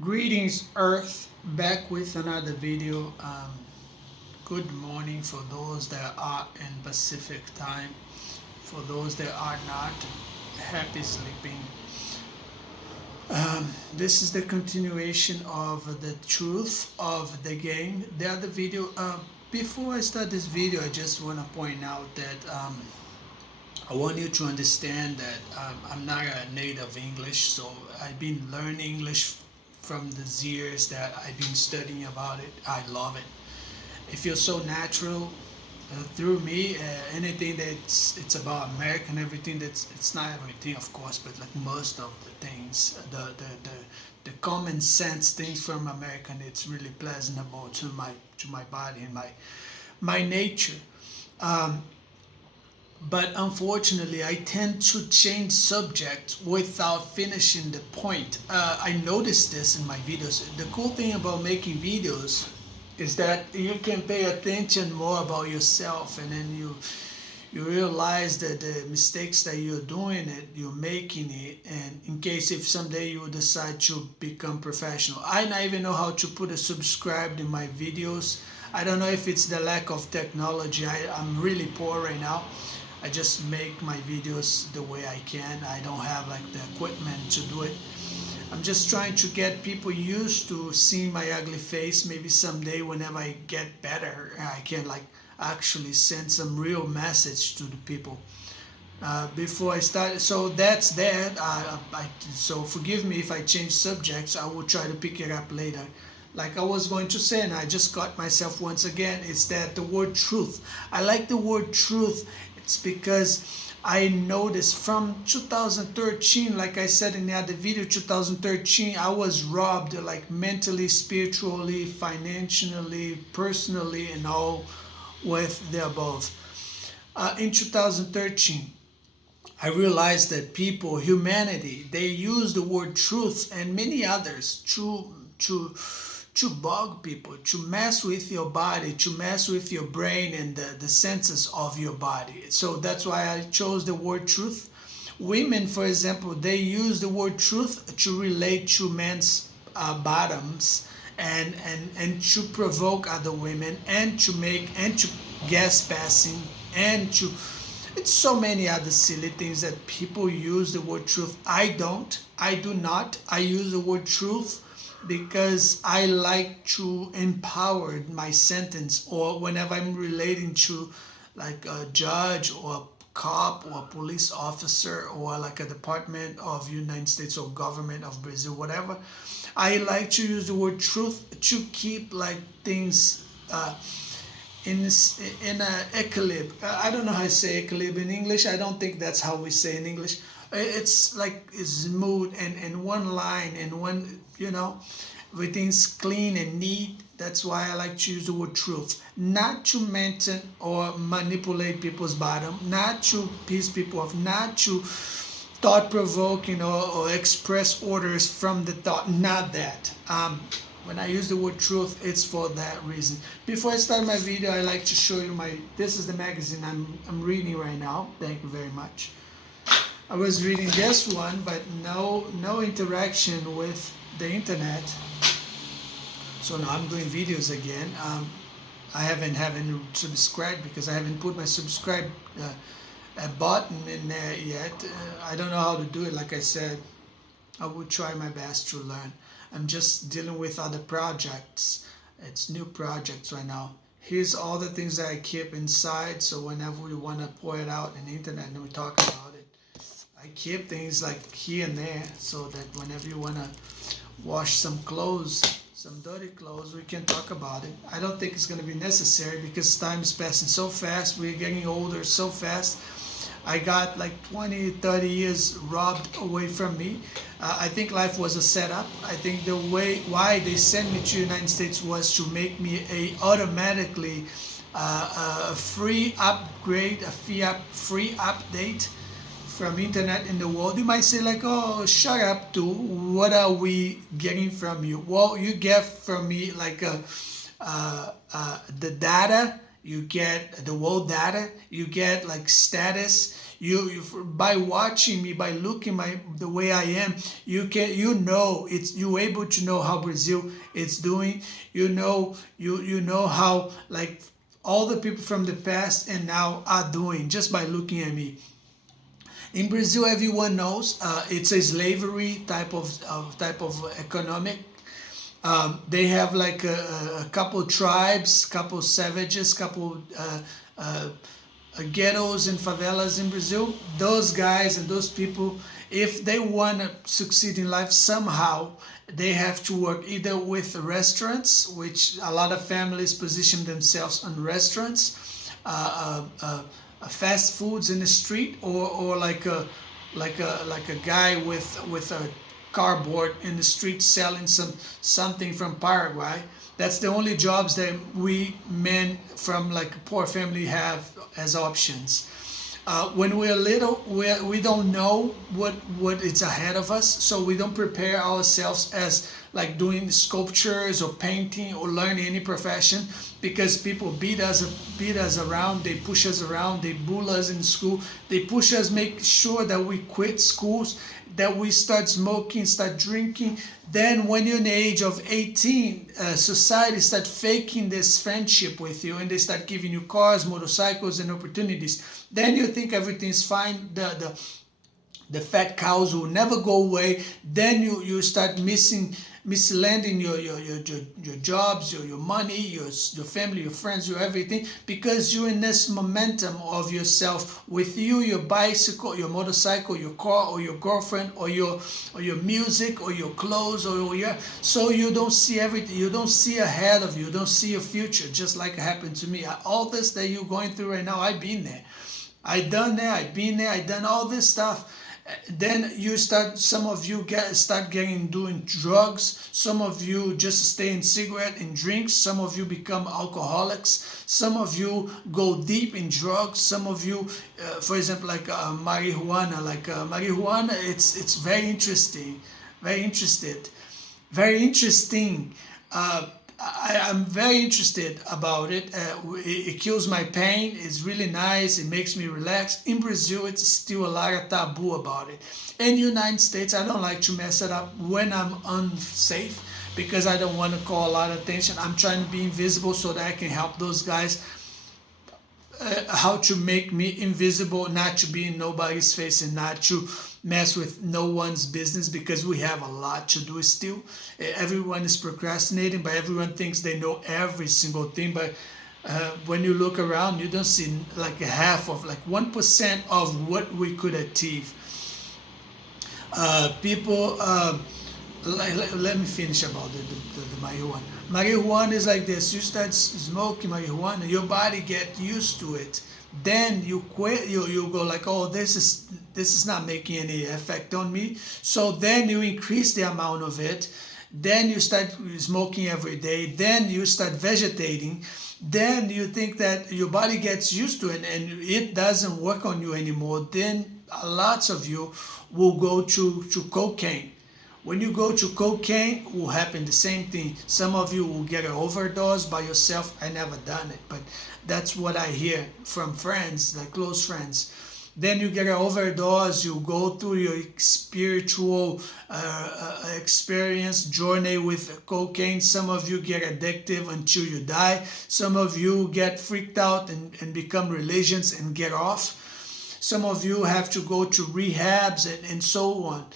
Greetings, Earth, back with another video. Good morning for those that are in Pacific time. For those that are not, happy sleeping. This is the continuation of the truth of the game. The other video, before I start this video, I just want to point out that I want you to understand that I'm not a native English, so I've been learning English from the years that I've been studying about it. I love it. It feels so natural through me. Anything that's it's about American, everything that's it's not everything, of course, but like most of the things, the common sense things from American, it's really pleasurable to my body and my nature. Um, but unfortunately I tend to change subject without finishing the point. I noticed this in my videos. The cool thing about making videos is that you can pay attention more about yourself, and then you realize that the mistakes that you're doing it, you're making it, and in case if someday you decide to become professional. I don't even know how to put a subscribe in my videos. I don't know if it's the lack of technology. I'm really poor right now. I just make my videos the way I can. I don't have like the equipment to do it. I'm just trying to get people used to seeing my ugly face. Maybe someday, whenever I get better, I can like actually send some real message to the people. Before I start, so that's that. So forgive me if I change subjects. I will try to pick it up later. Like I was going to say, and I just caught myself once again. It's that the word truth. I like the word truth. It's because I noticed from 2013, like I said in the other video, 2013, I was robbed like mentally, spiritually, financially, personally, and all with the above. In 2013, I realized that people, humanity, they use the word truth and many others to bug people, to mess with your body, to mess with your brain and the senses of your body. So that's why I chose the word truth. Women, for example, they use the word truth to relate to men's bottoms, and to provoke other women, and to make and to gas passing, and to it's so many other silly things that people use the word truth. I don't. I do not. I use the word truth because I like to empower my sentence, or whenever I'm relating to like a judge or a cop or a police officer or like a department of United States or government of Brazil, whatever. I like to use the word truth to keep like things in a equilibrium. I don't know how to say equilibrium in English. I don't think that's how we say in English. It's like it's smooth and one line and one, everything's clean and neat. That's why I like to use the word truth, not to mention or manipulate people's bottom, not to piss people off, not to thought provoking or express orders from the thought. Not that. When I use the word truth, it's for that reason. Before I start my video, I like to show you this is the magazine I'm reading right now. Thank you very much. I was reading this one, but no interaction with the internet. So now I'm doing videos again. I haven't subscribed because I haven't put my subscribe button in there yet. I don't know how to do it. Like I said, I will try my best to learn. I'm just dealing with other projects. It's new projects right now. Here's all the things that I keep inside, so whenever we want to pour it out in the internet and we talk about it, I keep things like here and there, so that whenever you want to wash some clothes, some dirty clothes, we can talk about it. I don't think it's going to be necessary because time is passing so fast. We're getting older so fast. I got like 20, 30 years robbed away from me. I think life was a setup. I think the way why they sent me to the United States was to make me a automatically a free upgrade, free update from internet in the world. You might say like, oh, shut up, too. What are we getting from you? Well, you get from me like the data you get the world data, you get like status. You by watching me, by looking the way I am, you know it's you able to know how Brazil is doing. You know how like all the people from the past and now are doing just by looking at me. In Brazil, everyone knows it's a slavery type of economic. They have like a couple tribes, couple savages, couple ghettos and favelas in Brazil. Those guys and those people, if they want to succeed in life somehow, they have to work either with restaurants, which a lot of families position themselves on restaurants, fast foods in the street, or like a guy with a cardboard in the street selling something from Paraguay. That's the only jobs that we men from like a poor family have as options. When we're little, we don't know what is ahead of us, so we don't prepare ourselves as like doing sculptures or painting or learning any profession, because people beat us around, they push us around, they bully us in school, they push us, make sure that we quit schools, that we start smoking, start drinking. Then when you're in the age of 18, society start faking this friendship with you, and they start giving you cars, motorcycles, and opportunities. Then you think everything's fine. The fat cows will never go away. Then you start mislanding your jobs, your money, your family, your friends, your everything, because you're in this momentum of yourself with you, your bicycle, your motorcycle, your car, or your girlfriend, or your music, or your clothes, or your, so you don't see everything, you don't see ahead of you, you don't see your future, just like it happened to me. All this that you're going through right now, I've been there. I done there, I've been there, I done all this stuff. Then you start, some of you start doing drugs, some of you just stay in cigarette and drinks, some of you become alcoholics, some of you go deep in drugs, some of you for example like marijuana, marijuana, it's very interesting, very interesting. I'm very interested about it. It kills my pain. It's really nice. It makes me relax. In Brazil, it's still a lot of taboo about it. In the United States, I don't like to mess it up when I'm unsafe, because I don't want to call a lot of attention. I'm trying to be invisible so that I can help those guys how to make me invisible, not to be in nobody's face and not to mess with no one's business, because we have a lot to do still. Everyone is procrastinating, but everyone thinks they know every single thing. But when you look around, you don't see like half of, like 1% of what we could achieve. People, let me finish about the marijuana. Marijuana is like this: you start smoking marijuana, your body get used to it. Then you quit. You go like, oh, this is not making any effect on me. So then you increase the amount of it. Then you start smoking every day. Then you start vegetating. Then you think that your body gets used to it and it doesn't work on you anymore. Then lots of you will go to cocaine. When you go to cocaine, will happen the same thing. Some of you will get an overdose by yourself. I never done it, but that's what I hear from friends, like close friends. Then you get an overdose, you go through your spiritual experience journey with cocaine. Some of you get addictive until you die. Some of you get freaked out and become religions and get off. Some of you have to go to rehabs and so on.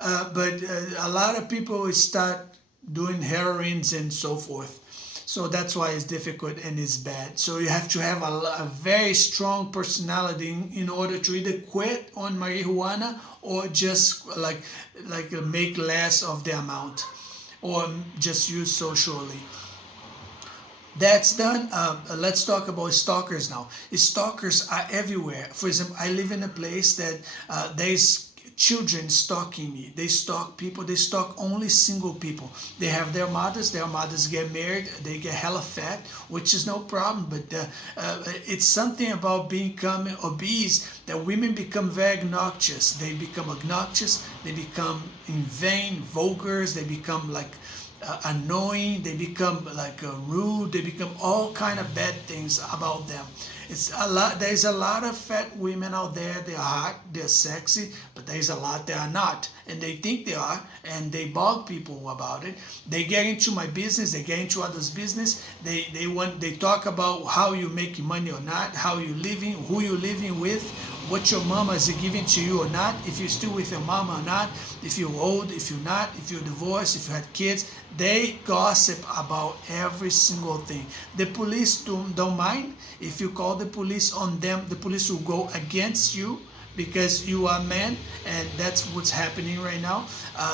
But a lot of people start doing heroines and so forth. So that's why it's difficult and it's bad. So you have to have a very strong personality in order to either quit on marijuana or just like make less of the amount, or just use socially. That's done. Let's talk about stalkers now. Stalkers are everywhere. For example, I live in a place that there's children stalking me. They stalk people. They stalk only single people. They have their mothers. Their mothers get married. They get hella fat, which is no problem. But it's something about becoming obese that women become very obnoxious. They become obnoxious. They become in vain, vulgar. They become like annoying, they become like rude, they become all kind of bad things about them. It's a lot. There's a lot of fat women out there. They're hot, they're sexy, but there's a lot that are not, and they think they are, and they bug people about it. They get into my business, they get into others' business. They talk about how you making money or not, how you living, who you living with, what your mama is giving to you or not, if you're still with your mama or not, if you're old, if you're not, if you're divorced, if you had kids. They gossip about every single thing. The police don't mind. If you call the police on them, the police will go against you because you are a man, and that's what's happening right now.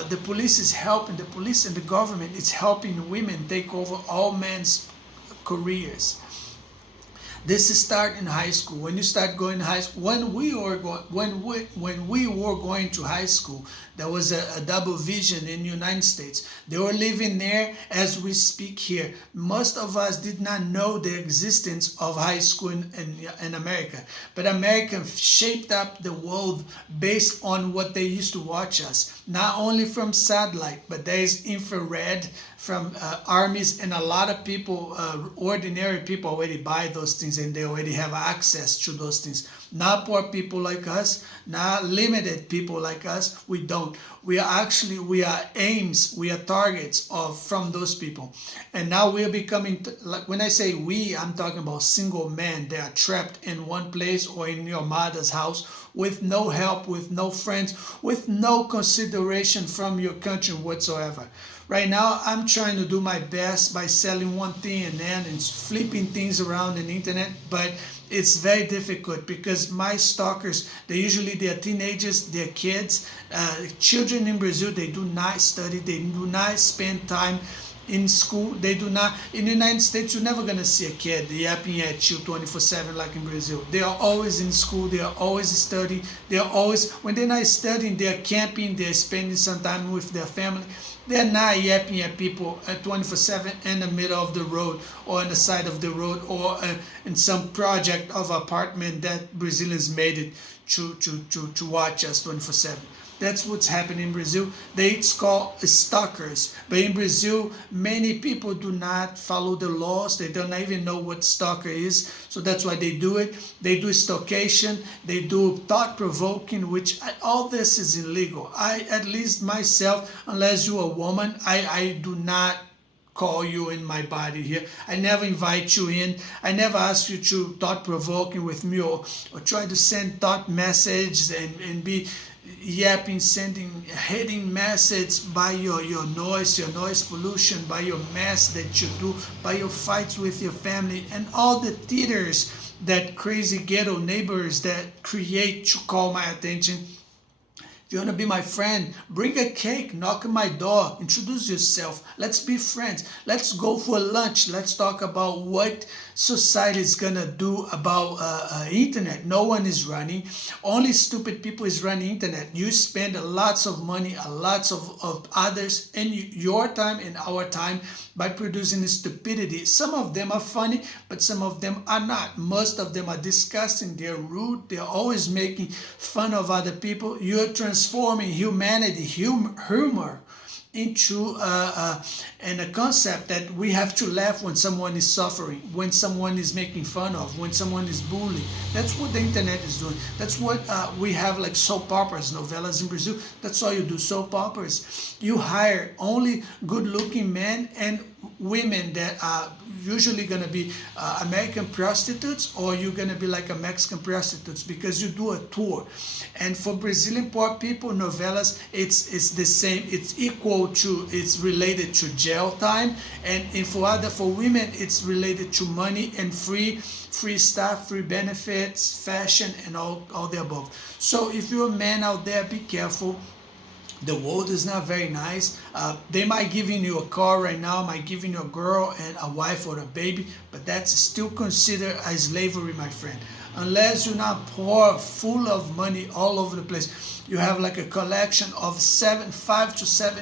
The police is helping, the police and the government is helping women take over all men's careers. This is start in high school. When you start going to high school, when we were going to high school, there was a double vision in the United States. They were living there as we speak here. Most of us did not know the existence of high school in America. But America shaped up the world based on what they used to watch us. Not only from satellite, but there is infrared from armies, and a lot of people, ordinary people, already buy those things, and they already have access to those things. Not poor people like us, not limited people like us. We don't. We are aims, we are targets from those people. And now we are becoming, like when I say we, I'm talking about single men. They are trapped in one place or in your mother's house with no help, with no friends, with no consideration from your country whatsoever. Right now, I'm trying to do my best by selling one thing and flipping things around on the internet, but it's very difficult because my stalkers, they are teenagers, they're kids, children in Brazil. They do not study, they do not spend time in school. They do not. In the United States, you're never gonna see a kid yapping at you 24/7 like in Brazil. They are always in school. They are always studying. They are always, when they're not studying, they are camping. They're spending some time with their family. They're not yapping at people at 24/7 in the middle of the road or on the side of the road or in some project of apartment that Brazilians made it to watch us 24/7. That's what's happening in Brazil. It's called stalkers. But in Brazil, many people do not follow the laws. They don't even know what stalker is. So that's why they do it. They do stalkation. They do thought-provoking, which all this is illegal. At least myself, unless you're a woman, I do not call you in my body here. I never invite you in. I never ask you to thought-provoking with me or try to send thought messages and be yapping, hitting message by your noise pollution, by your mess that you do, by your fights with your family, and all the theaters that crazy ghetto neighbors that create to call my attention. If you want to be my friend, bring a cake, knock on my door, introduce yourself. Let's be friends. Let's go for lunch. Let's talk about what society is going to do about internet. No one is running. Only stupid people is running internet. You spend lots of money, lots of others, and your time and our time by producing stupidity. Some of them are funny, but some of them are not. Most of them are disgusting. They're rude. They're always making fun of other people. You're transforming humanity, humor, into a concept that we have to laugh when someone is suffering, when someone is making fun of, when someone is bullied. That's what the internet is doing. That's what we have, like soap operas, novelas in Brazil. That's all you do, soap operas. You hire only good-looking men and women that are usually going to be American prostitutes, or you're going to be like a Mexican prostitutes, because you do a tour. And for Brazilian poor people, novelas, it's the same. It's equal to, it's related to jail time, and for women, it's related to money and free stuff, free benefits, fashion, and all the above. So if you're a man out there, be careful. The world is not very nice. They might giving you a car right now, might giving you a girl and a wife or a baby, but that's still considered as slavery, my friend. Unless you're not poor, full of money all over the place. You have like a collection of 5 to 7